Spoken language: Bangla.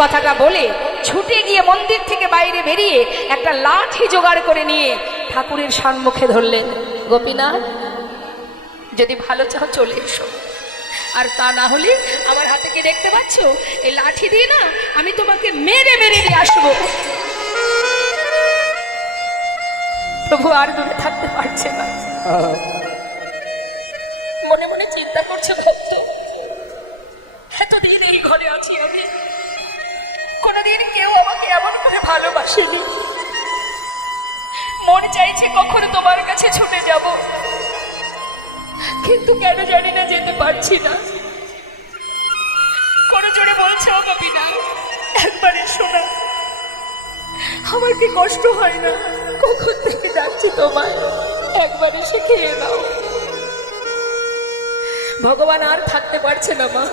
কথাটা বলে ছুটে গিয়ে মন্দির থেকে বাইরে বেরিয়ে একটা লাঠি জোগাড় করে নিয়ে ঠাকুরের সম্মুখে ধরলেন। গোপীনাথ, যদি ভালো চাও চলে এসো, আর তা না হলে আমার হাতে কি দেখতে পাচ্ছ, এই লাঠি দিয়ে না আমি তোমাকে মেরে মেরে দিয়ে আসবো। প্রভু আর দূরে থাকতে পারছে না, মনে মনে চিন্তা করছে, ভক্ত এতদিন এই ঘরে আছি আমি, কোনোদিন কেউ আমাকে এমন করে ভালোবাসেনি। মন চাইছে কখনো তোমার কাছে ছুটে যাব, কিন্তু কেন জানি না যেতে পারছি না। কোন জোরে বলছে, ও গোপীনা একবার এসো না, আমার কি কষ্ট হয় না? কখন থেকে যাচ্ছি তোমায়, একবার এসে খেয়ে নাও। ভগবান আর থাকতে পারছে না মা,